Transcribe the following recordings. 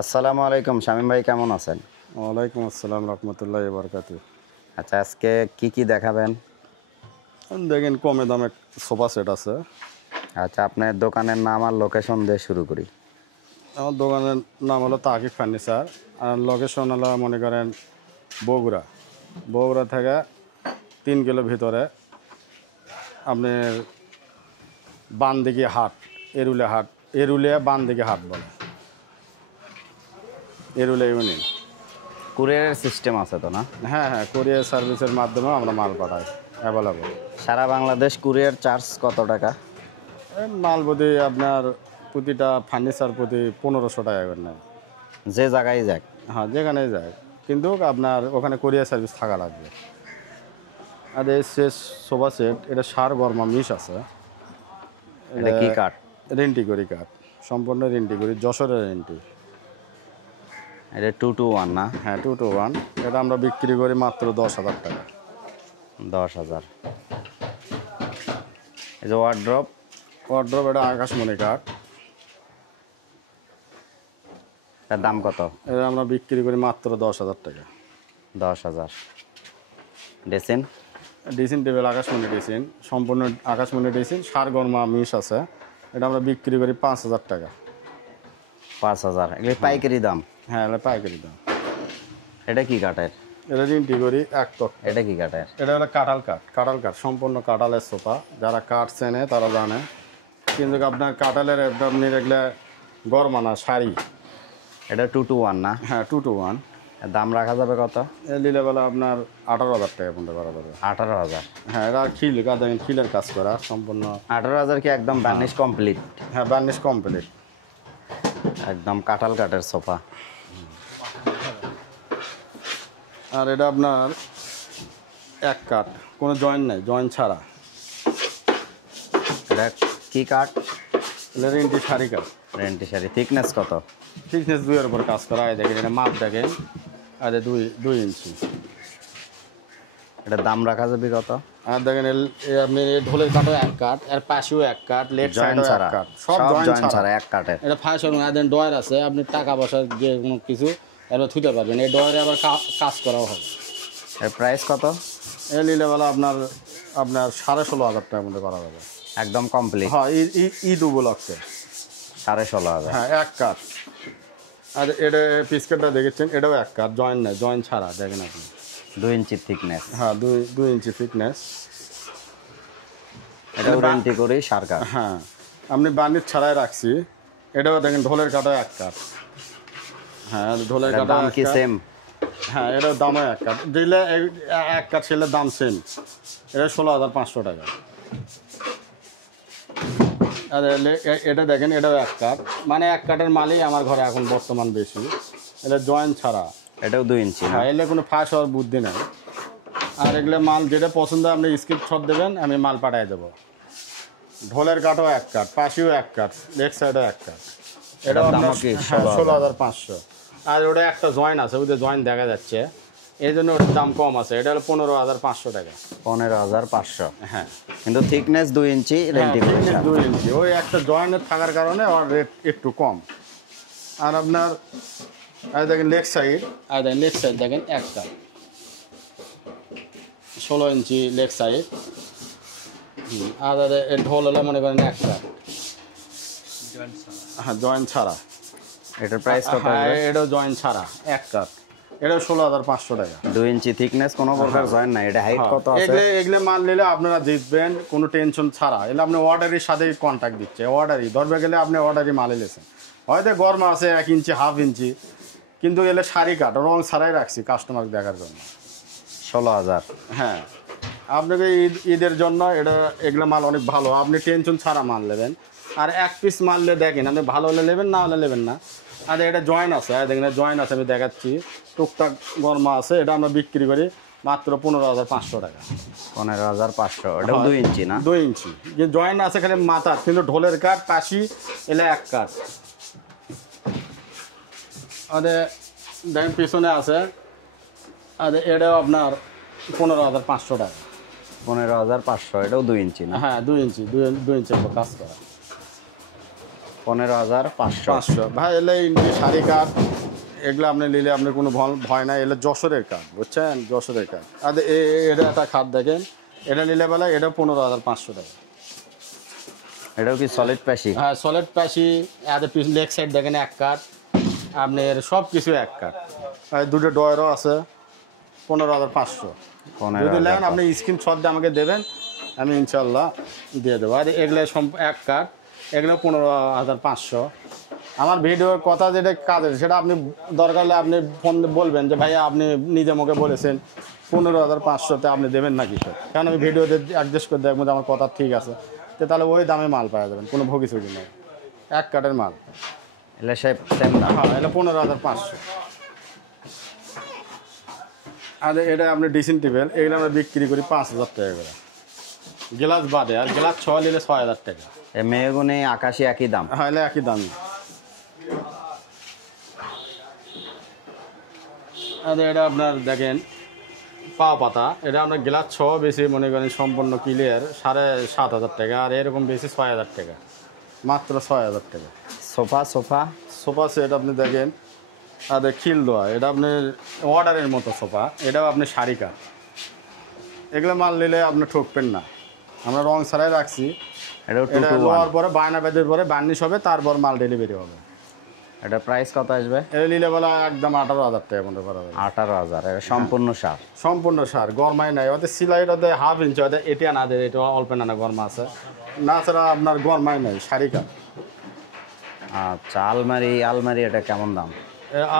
আসসালামু আলাইকুম শামীম ভাই, কেমন আছেন? ওয়ালাইকুম আসসালাম রহমতুল্লাহ বারকাতু। আচ্ছা, আজকে কি দেখাবেন? দেখেন কমে দামে সোফা সেট আছে। আচ্ছা, আপনার দোকানের নাম আর লোকেশন দিয়ে শুরু করি। আমার দোকানের নাম হলো তাকিব ফার্নিচার, আর লোকেশন হলো মনে করেন বগুড়া। বগুড়া থেকে 3 কিলো ভিতরে আপনার বান দিকে হাট, এরুলিয়া বান দিকে হাট বলে, এরুলিয়া ইউনিয়ন। কুরিয়ারের সিস্টেম আছে তো না? হ্যাঁ হ্যাঁ, কুরিয়ার সার্ভিসের মাধ্যমে আমরা মাল পাঠাই, অ্যাভেলেবল। সারা বাংলাদেশ কুরিয়ার চার্জ কত টাকা? মাল প্রতি আপনার প্রতিটা ফার্নিচার প্রতি 1500 টাকা করে নেয়। যে জায়গায় যাক। হ্যাঁ, যেখানেই যায়, কিন্তু আপনার ওখানে কোরিয়ার সার্ভিস থাকা লাগবে। আর এই শেষ সোফা সেট, এটা সার গরমা মিশ আছে। এটা কি কাঠ? রেন্টি করি কাঠ, সম্পূর্ণ রেন্টি করি, যশোরের রেন্টি। এটা 2-to-1 না? হ্যাঁ, 2-to-1। এটা আমরা বিক্রি করি মাত্র 10,000 টাকা। 10,000। এই যে ওয়ার্ড্রপ। এটা আকাশমণি কাঠ, এর দাম কত? এটা আমরা বিক্রি করি মাত্র 10,000 টাকা। 10,000। ড্রেসিং? ড্রেসিং টেবিল আকাশমণি ড্রেসিং, সম্পূর্ণ আকাশমণি ড্রেসিং, সার গরমা মিশ আছে। এটা আমরা বিক্রি করি 5,000 টাকা। 5,000। এগুলি পাইকারি দাম? হ্যাঁ, এটা পাইকারি দাম। এটা কি কাঠের? এটা রেন্টি করি এক টক। এটা কি কাঠের? এটা হলো কাঁঠাল কাঠ, সম্পূর্ণ কাঁঠালের সোফা। যারা কাঠ চেনে তারা জানে, কিন্তু আপনার কাঁঠালের আপনি দেখলে গরমানা শাড়ি। এটা 2-to-1 না? হ্যাঁ, 2-to-1। এর দাম রাখা যাবে কত? এ নিলেবেলা আপনার 18,000 টাকা পর্যন্ত করা যাবে। 18,000। হ্যাঁ, এটা দেখেন খিলের কাজ করা সম্পূর্ণ। 18,000 কি একদম বার্নিশ কমপ্লিট? হ্যাঁ, বার্নিশ কমপ্লিট। একদম কাঁঠাল কাঠের সোফা। আর এটা আপনার এক কাঠ, কোনো জয়েন্ট নেই, জয়েন্ট ছাড়া। এটা কি কাঠ? এটা রেন্টি শাড়ি কাঠ। রেন্টি শাড়ি। থিকনেস কত? থিকনেস 2 এর উপর কাজ করা। দেখেন এটা মাপ দেখেন, আর 2 ইঞ্চি। এটার দাম রাখা যাবে কত? আর দেখেন আপনি ঢোলের কাঠও এক কাঠ, এর পাশেও এক কাঠ, লেফট সাইডও এক কাঠ, সব জয়েন্ট ছাড়া এক কাঠের। এটা ফাঁস হবে না। দেন ডয়ার আছে, আপনি টাকা পয়সা যে কোনো কিছু এবার থুতে পারবেন। এই ডয়ারে আবার কাজ করাও হবে। এর প্রাইস কত? এই নিলেবেলা আপনার 16,500 টাকার মধ্যে করা যাবে, একদম কমপ্লিট? হ্যাঁ, ঈদ উপলক্ষে। 16,500। হ্যাঁ, এক কাঠ। আর এটা পিসকেটটা দেখেছেন, এটাও এক কাঠ, জয়েন্ট নেই, জয়েন্ট ছাড়া। দেখেন আপনি 2 ইঞ্চি থিকনেস। হ্যাঁ, 2 ইঞ্চি থিকনেস। এটা রেন্টি করি সার কাঠ। হ্যাঁ, আপনি বার্নিশ ছাড়াই রাখছি। এটাও দেখেন ঢোলের কাঠও এক কাঠ। হ্যাঁ, ঢোলের কাঠা দাম কি সেম? হ্যাঁ, এটার দামও এক কাঠ দিলে, এক কাঠ ছেলে দাম সেম। এটা 16,500 টাকা। আর এটা দেখেন, এটাও এক কাঠ, মানে এক কাঠের মালই আমার ঘরে এখন বর্তমান বেশি। এটা জয়েন্ট ছাড়া। এটাও 2 ইঞ্চি? হ্যাঁ, এলে কোনো ফাঁস হওয়ার বুদ্ধি নেই। আর এগুলো মাল যেটা পছন্দ আপনি স্ক্রিপ্ট শট দেবেন, আমি মাল পাঠিয়ে দেবো। ঢোলের কাঠও এক কাঠ, পাশেও এক কাঠ, লেফট সাইডও এক কাঠ। এটাও আপনার 16,500। আর ওটা একটা জয়েন্ট আছে, ওদের জয়েন্ট দেখা যাচ্ছে, এই জন্য ওটার দাম কম আছে। এটা হলো 15,500 টাকা। 15,500। হ্যাঁ, কিন্তু থিকনেস 2 ইঞ্চি, রেন্টি করি। 2 ইঞ্চি, ওই একটা জয়েন্টের থাকার কারণে ওর রেট একটু কম। আর আপনার দেখেন লেগ সাইড, দেখেন এক কাঠ, 16 ইঞ্চি লেগ সাইড। আর ঢোল হলে মনে করেন এক কাঠ, হ্যাঁ, জয়েন্ট ছাড়া। এটার প্রাইস কত? এটাও জয়েন্ট ছাড়া এক কাঠ, এটাও 16,500 টাকা। 2 ইঞ্চি থিকনেস, কোনো প্রকার জয়েন্ট নাই। এটা হাইট কত আছে? এগুলো মাল নিলে আপনারা জিতবেন কোনো টেনশন ছাড়া। এলে আপনি অর্ডারের সাথেই কন্ট্যাক্ট দিচ্ছে, অর্ডারই ধরবে গেলে আপনি অর্ডারই মাল নিয়েছেন। হয়তো গরম আছে 1 ইঞ্চি, হাফ ইঞ্চি, কিন্তু এলে শাড়ি কাঠ রং ছাড়াই রাখছি কাস্টমার দেখার জন্য। 16,000। হ্যাঁ, আপনাকে ঈদের জন্য এগুলো মাল অনেক ভালো, আপনি টেনশন ছাড়া মাল নেবেন। আর এক পিস মারলে দেখেন, আপনি ভালো হলে নেবেন, না হলে নেবেন না। আর এটা জয়েন্ট আছে, দেখেন জয়েন্ট আছে, আমি দেখাচ্ছি, টুকটাক গরমা আছে। এটা আমরা বিক্রি করি মাত্র 15,500 টাকা। 15,500। এটা 2 ইঞ্চি না? 2 ইঞ্চি, যে জয়েন্ট আছে খালি মাথা, কিন্তু ঢোলের কাঠ, পাশি এলে এক কাঠ। আর দেখেন পিছনে আছে, আর এটাও আপনার 15,500 টাকা। 15,500। এটাও 2 ইঞ্চি না? হ্যাঁ, 2 ইঞ্চি, 2 ইঞ্চির উপর কাজ করা। 15,500। 500 ভাই, এলে ইন্ডি শাড়ি কাঠ এগুলো আপনি নিলে আপনি কোনো ভয় নাই, এলে যশোরের কাঠ, বুঝছেন, যশোরের কাঠ। আর এটা একটা খাট দেখেন, এটা নিলে বেলা এটা 15,500 টাকা। এটাও কি সলিড প্যাসি? হ্যাঁ, সলিড প্যাসি। আর লেগ সাইড দেখেন এক কাঠ, আপনার সব কিছু এক কাঠ। আর দুটো ডয়ারও আছে, 15,500। যদি নেন আপনি স্ক্রিনশট দিয়ে আমাকে দেবেন, আমি ইনশাল্লাহ দিয়ে দেবো। আর এগুলো এক কাঠ, এগুলো 15,500। আমার ভিডিওর কথা যেটা কাজের, সেটা আপনি দরকার হলে আপনি ফোন বলবেন যে ভাইয়া আপনি নিজে মুখে বলেছেন 15,500-তে আপনি দেবেন না কিছু, কারণ আমি ভিডিওতে অ্যাডজাস্ট করে দেখবো যে আমার কথা ঠিক আছে, তো তাহলে ওই দামে মাল পাওয়া যাবেন, কোনো ভোগি ছুগি নেই, এক কাঠের মাল। এলে সেম দাম। হ্যাঁ, এটা 15,500। আর এটা আপনি ড্রেসিং টেবিল, এগুলো আমরা বিক্রি করি 5,000 টাকা করে, গ্লাস বাদে। আর গ্লাস 6 নিলে 6,000 টাকা। মেহগুনি আকাশি একই দাম? হ্যাঁ, এলে একই দাম। আর এটা আপনার দেখেন পা পাতা, এটা আপনার গ্লাস 6 বেশি মনে করেন সম্পূর্ণ ক্লিয়ার 7,500 টাকা। আর এরকম বেশি 6,000 টাকা, মাত্র 6,000 টাকা। সোফা সোফা সেট আপনি দেখেন, আর খিল দেওয়া, এটা আপনার অর্ডারের মতো সোফা, এটাও আপনি শাড়ি কাঠ। এগুলো মাল নিলে আপনি ঠকবেন না, আমরা রং ছাড়াই রাখছি। এটাও এটা লোয়ার পরে বায়না বেদের পরে বার্নিশ হবে, তারপর মাল ডেলিভারি হবে। এটা প্রাইস কত আসবে? এটা নিলে বলা একদম 18,000 টাকা মতো করা যাবে। 18,000। এটা সম্পূর্ণ সার? সম্পূর্ণ সার, গরমাই নাই, ওদের সিলাই ওদের হাফ ইঞ্চি, ওদের এটা না দেয়, এটা অল্প নানা গরমা আছে, না ছাড়া আপনার গরমাই নাই, শাড়ি কাঠ। আচ্ছা, আলমারি এটা কেমন দাম?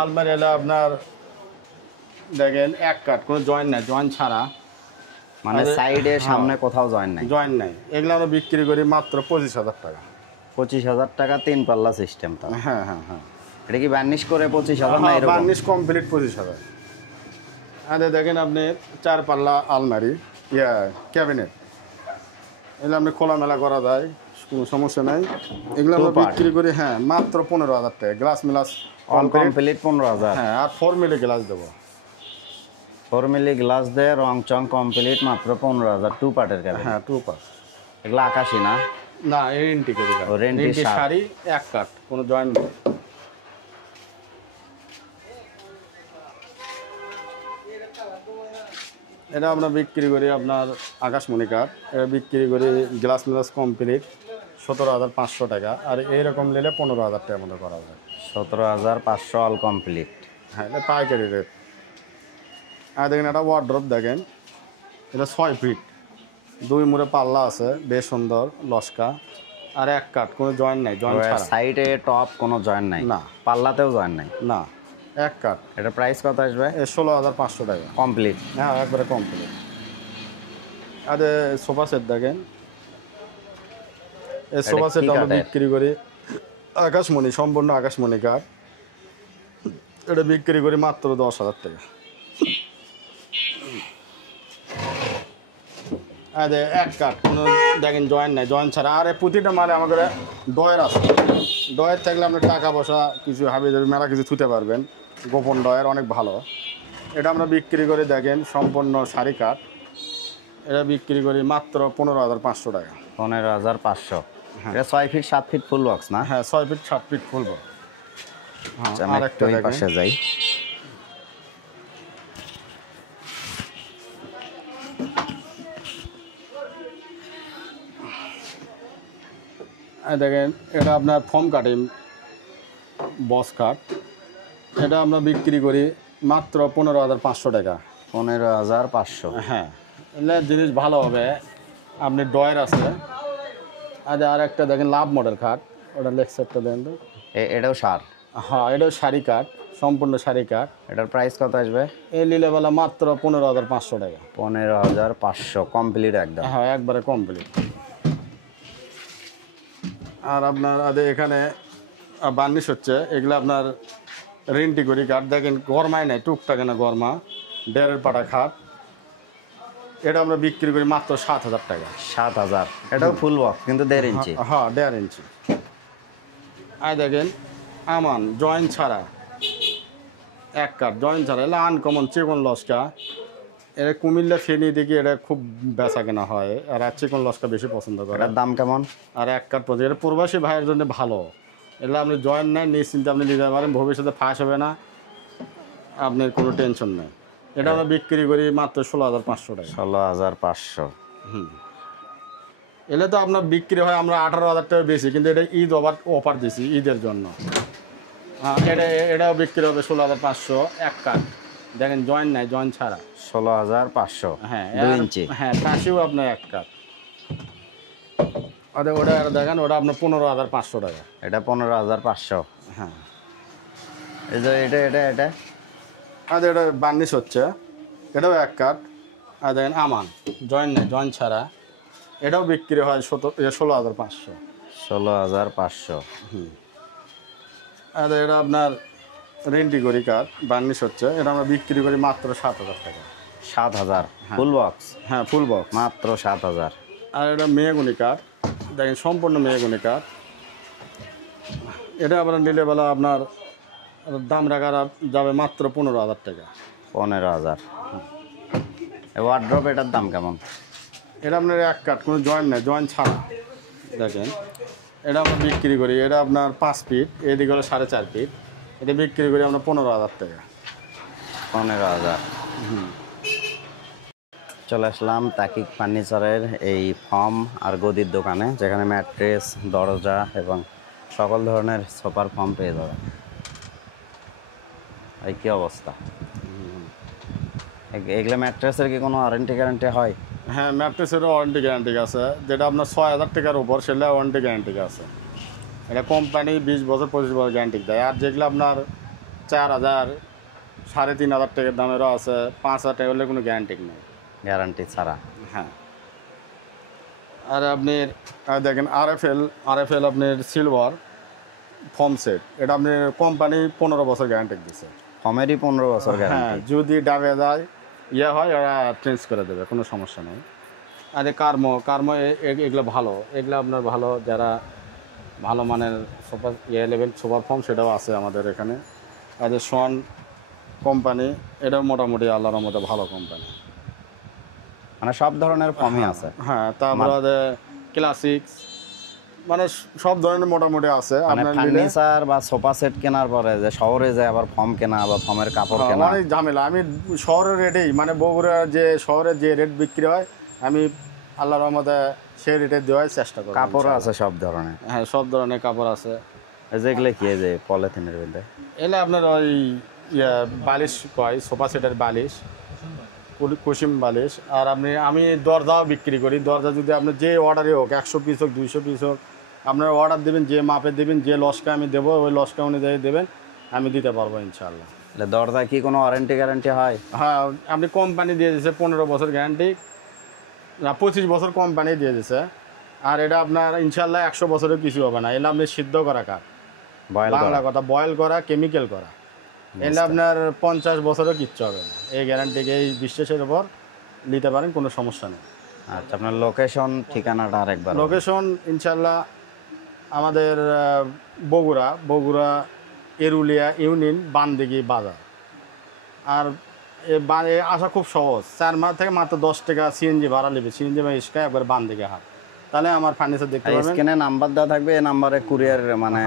আলমারি এলে আপনার দেখেন এক কাঠ, কোনো জয়েন্ট নাই, জয়েন্ট ছাড়া, মানে সাইডে সামনে কোথাও জয়েন নাই? জয়েন্ট নাই। এগুলো আমরা বিক্রি করি মাত্র 25,000 টাকা। 25,000 টাকা, 3 পাল্লা সিস্টেম? তো হ্যাঁ হ্যাঁ হ্যাঁ। এটা কি বার্নিশ করে 25,000 না এরকম? Varnish complete 25,000। আরে দেখেন আপনি 4 পাল্লা আলমারি, ক্যাবিনেট, এগুলো আপনি খোলামেলা করা যায়, কোনো সমস্যা নাই। এগুলো আমরা বিক্রি করি হ্যাঁ মাত্র 15,000 টাকা। Glass মিলাস all complete 15,000? হ্যাঁ, আর 4 মিলি গ্লাস দেবো। 4 মিলি গ্লাস দিয়ে রং চং কমপ্লিট মাত্র 15,000। 2 পার্টের ক্যাবিনেট? হ্যাঁ, 2 পার্ট। এগুলো আকাশি না? না, রেন্টি করি, রেন্টি শাড়ি এক কাঠ, কোনো জয়েন্ট নেই। এটা আমরা বিক্রি করি আপনার আকাশমণি কাঠ, এটা বিক্রি করি গ্লাস মিলাস কমপ্লিট 17,500 টাকা। আর এইরকম নিলে 15,000 টাকার মতো করা যায়। 17,500 অল কমপ্লিট? হ্যাঁ, এটা পাইকারি রেট। আর দেখেন একটা ওয়ার্ড্রপ দেখেন, এটা 6 ফিট, 2 মুড়ে পাল্লা আছে, বেশ সুন্দর লস্কা। আর এক কাঠ, কোনো জয়েন্ট নাই, জয়েন্ট ছাড়া। সাইডে টপ কোনো জয়েন্ট নাই? না। পাল্লাতেও জয়েন্ট নাই? না, এক কাঠ। এটা প্রাইস কত আসবে? 16,500 টাকা কমপ্লিট? হ্যাঁ, একবারে কমপ্লিট। আর সোফা সেট দেখেন, এই সোফা সেট আমরা বিক্রি করি আকাশমণি, সম্পূর্ণ আকাশমণি কাঠ, এটা বিক্রি করি মাত্র 10,000 টাকা। আর এক কাঠ, কোনো দেখেন জয়েন্ট নাই, জয়েন্ট ছাড়া। আর প্রতিটা মালে আমাদের ডয়ের আছে, ডয়ের থাকলে আপনার টাকা পয়সা কিছু হাবি যাবে, মেলা কিছু ছুতে পারবেন, গোপন ডয়ের অনেক ভালো। এটা আমরা বিক্রি করে দেখেন সম্পূর্ণ শাড়ি কাঠ, এটা বিক্রি করি মাত্র 15,500 টাকা। 15,500? এটা 6 ফিট 7 ফিট ফুল বক্স না? হ্যাঁ, 6 ফিট 7 ফিট খুলবো। আর একটা পাশে যাই। দেখেন এটা আপনার ফোম কাটিং বস কাঠ, এটা আমরা বিক্রি করি মাত্র 15,500 টাকা। 15,500? হ্যাঁ, এলে জিনিস ভালো হবে। আপনি ডয়ের আছে। আর একটা দেখেন লাভ মডেল খাট, ওটা লেগ সাইডটা দেন তো। এটাও সার? হ্যাঁ, এটাও শাড়ি কাঠ, সম্পূর্ণ শাড়ি কাঠ। এটার প্রাইস কত আসবে? এই লীলাবেলা মাত্র 15,500 টাকা। 15,500 কমপ্লিট একদম? হ্যাঁ, একবারে কমপ্লিট। আর আপনার এখানে বার্নিশ হচ্ছে, এগুলো আপনার রেন্টি করি কাঠ, দেখেন গরমাই নাই, টুকটাক না গরমা, 1.5 পাটা খাট, এটা আমরা বিক্রি করি মাত্র 7,000 টাকা। 7,000? এটাও ফুল বক্স কিন্তু 1.5 ইঞ্চি? হ্যাঁ, 1.5 ইঞ্চি। আর দেখেন আমান জয়েন্ট ছাড়া এক কাঠ, জয়েন্ট ছাড়া, এলে আনকমন চিকন লস্কা। এটা কুমিল্লা ফেনি দিকে এটা খুব বেচা কেনা হয়, আর চিকন লস্কা বেশি পছন্দ করে। এটার দাম কেমন? আর এক কাঠ পর্যন্ত, এটা প্রবাসী ভাইয়ের জন্য ভালো, এগুলো আপনি জয়েন্ট নেন নিশ্চিন্তে আপনি নিতে পারেন, ভবিষ্যতে ফাঁস হবে না, আপনার কোনো টেনশন নেই। এটা আমরা বিক্রি করি মাত্র 16,500 টাকা। 16,500। এলে তো আপনার বিক্রি হয় আমরা 18,000 টাকা বেশি, কিন্তু এটা ঈদ অফার দিছি ঈদের জন্য। হ্যাঁ, এটাও বিক্রি হবে 16,500 এক কাঠ। দেখেন জয়েন্ট নাই, জয়েন্ট ছাড়া 16,500। হ্যাঁ 2 ইঞ্চি। হ্যাঁ, কাশিও আপনার এক কাঠ। আরে ওটা দেখেন, ওটা আপনার 15,500 টাকা। এটা 15,500। হ্যাঁ, এই যে এটা আর এটা বার্নিশ হচ্ছে, এটাও এক কাঠ। আর দেখেন আমান জয়েন্ট নেই, জয়েন্ট ছাড়া, এটাও বিক্রি হয় 16,500। 16,500। আর এটা আপনার রেন্টি করি কাঠ, বার্নিশ হচ্ছে, এটা আমরা বিক্রি করি মাত্র 7,000 টাকা। 7,000 ফুল বক্স। হ্যাঁ, ফুল বক্স মাত্র 7,000। আর এটা মেহগুনি কাঠ, দেখেন সম্পূর্ণ মেহগুনি কাঠ। এটা আপনার নিলে বেলা আপনার দাম রাখা যাবে মাত্র 15,000 টাকা। 15,000। ওয়ার্ড্রপ এটার দাম কেমন? এটা আপনার এক কাঠ, কোনো জয়েন্ট নেই, জয়েন্ট ছাড়া। দেখেন এটা আমরা বিক্রি করি, এটা আপনার 5 ফিট, এদিকে হলো 4.5 ফিট। এটা বিক্রি করি আমরা 15,000 টাকা। 15,000। চলে আসলাম তাকিক ফার্নিচারের এই ফর্ম আর গদির দোকানে, যেখানে ম্যাট্রেস, দরজা এবং সকল ধরনের সোফার ফর্ম পেয়ে যাবে। এই কি অবস্থা? এগুলো ম্যাট্রেসের কি কোনো ওয়ারেন্টি গ্যারান্টি হয়? হ্যাঁ, ম্যাট্রেসেরও ওয়ারেন্টি গ্যারান্টি আছে, যেটা আপনার 6,000 টাকার উপর সেটা ওয়ারেন্টি গ্যারান্টি আছে। এটা কোম্পানি 20 বছর 25 বছর গ্যারান্টি দেয়। আর যেগুলো আপনার 4,000 3,500 টাকার দামেরও আছে, 5,000 টাকা হলে কোনো গ্যারান্টি নেই, গ্যারান্টি ছাড়া। হ্যাঁ। আর আপনি দেখেন আরএফএল আপনার সিলভার ফর্ম সেট, এটা আপনি কোম্পানি 15 বছর গ্যারান্টি দিচ্ছে। ফর্মেরই 15 বছর হ্যাঁ, গ্যারান্টি। যদি ডাবে যায় হয় ওরা চেঞ্জ করে দেবে, কোনো সমস্যা নেই। আর কার্মো এগুলো ভালো, এগুলো আপনার ভালো, যারা ভালো মানের সুপার লেভেল সুপার ফর্ম সেটাও আছে আমাদের এখানে। আর সন কোম্পানি, এটাও মোটামুটি আল্লাহর মধ্যে ভালো কোম্পানি, মানে সব ধরনের ফর্মই আছে। হ্যাঁ। তারপরে ক্লাসিক্স, মানে সব ধরনের মোটামুটি আছে। মানে আপনার ফার্নিচার বা সোফা সেট কেনার পরে যে শহরে যায় আবার ফর্ম কেনা বা ফর্মের কাপড় কেনা, অনেক ঝামেলা। আমি শহরের রেটেই, মানে বগুড়া যে শহরে যে রেট বিক্রি হয়, আমি আল্লাহর রহমতে সেই রেটে দেওয়ার চেষ্টা করি। কাপড় আছে সব ধরনের। হ্যাঁ, সব ধরনের কাপড় আছে। যেগুলো কি এই যে পলিথিনের মধ্যে, এলে আপনার ওই বালিশ কয়, সোফা সেটের বালিশ, কুসুম বালিশ। আর আমি দরজাও বিক্রি করি। দরজা যদি আপনি যে অর্ডারই হোক, 100 পিস হোক, 200 পিস হোক, আপনার অর্ডার দেবেন, যে মাপে দেবেন, যে লসকা আমি দেবো, ওই লসকা অনুযায়ী দেবেন, আমি দিতে পারবো ইনশাল্লাহ। দরজা কি কোনো ওয়ারেন্টি গ্যারান্টি হয়? হ্যাঁ, আপনি কোম্পানি দিয়ে দিচ্ছে 15 বছর গ্যারান্টি, না 25 বছর কোম্পানি দিয়ে দিচ্ছে। আর এটা আপনার ইনশাল্লাহ 100 বছরের কিছু হবে না। এলে আপনি সিদ্ধ করা কাঠ, বাংলা কথা, বয়েল করা, কেমিক্যাল করা। এলে আপনার 50 বছরও কিচ্ছু হবে না। এই গ্যারান্টিকে, এই বিশ্বাসের উপর নিতে পারেন, কোনো সমস্যা নেই। আচ্ছা, আপনার লোকেশন ঠিকানাটা আরেকবার? লোকেশন ইনশাল্লাহ আমাদের বগুড়া এরুলিয়া ইউনিয়ন, বানদিঘি বাজার। আর আসা খুব সহজ, 4 মাস থেকে মাত্র 10 টাকা সিএনজি ভাড়া নেবে। সিএনজি বা ইস্কা একবার বানদিঘি হাট, তাহলে আমার ফার্নিচার দেখতে পাবেন। স্ক্রিনে নাম্বার দেওয়া থাকবে, এই নাম্বারে কুরিয়ার মানে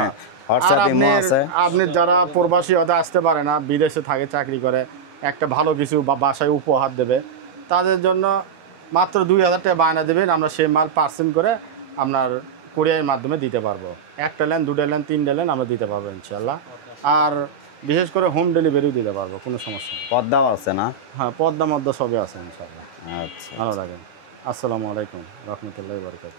হোয়াটসঅ্যাপ ইমো আছে। আপনি যারা প্রবাসী হতে আসতে পারে না, বিদেশে থাকে, চাকরি করে, একটা ভালো কিছু বা বাসায় উপহার দেবে, তাদের জন্য মাত্র 2,000 টাকা বায়না দেবেন, আমরা সেই মাল পার্সেন্ট করে আপনার কুরিয়ারের মাধ্যমে দিতে পারবো। 1টা লাইন, 2টা লাইন, 3টা লাইন আমরা দিতে পারবো ইনশাল্লাহ। আর বিশেষ করে হোম ডেলিভারিও দিতে পারবো, কোনো সমস্যা নেই। পদ্মাও আছে না? হ্যাঁ, পদ্মা মদ্দা সবই আছে ইনশাল্লাহ। আচ্ছা, ভালো থাকেন। আসসালামু আলাইকুম রহমতুল্লাহি ওয়া বারাকাতুহু।